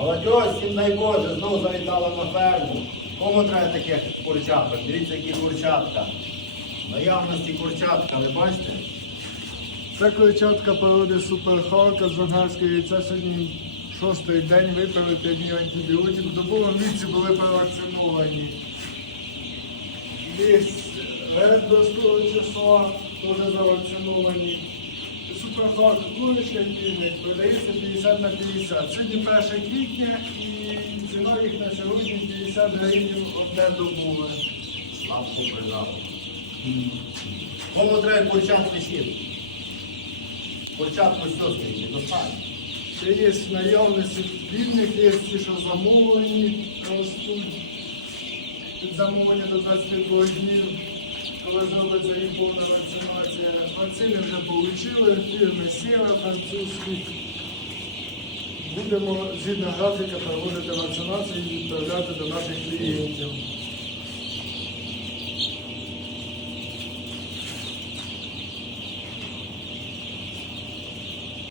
Молодь, всім дай Боже, знову завітала на ферму. Кому треба таких курчаток? Дивіться, які курчатка. Наявності курчатка, ви бачите? Це кличатка породи суперхалка з ангарської. Це сьогодні шостий день випили 5 днів антибіотик. В добовому були провакциновані. Є до 100 числа, теж завакциновані. Суперхалка курочка півник продається 50 на 50. Сьогодні 1 квітня і ціна їх на сьогодні 50 гривень одне добове. Славку придав. Кому треба курчат лишити? Курчатку що скажіть? Достатньо. Ще є наявності вільних, є ті, що замовлені, ростуть під замовлення до 22 днів, коли зробиться їм повна вакцинація. Вакцини вже отримали, фірми Сіра, французькі. Будемо згідно графіка проводити вакцинацію і відправляти до наших клієнтів.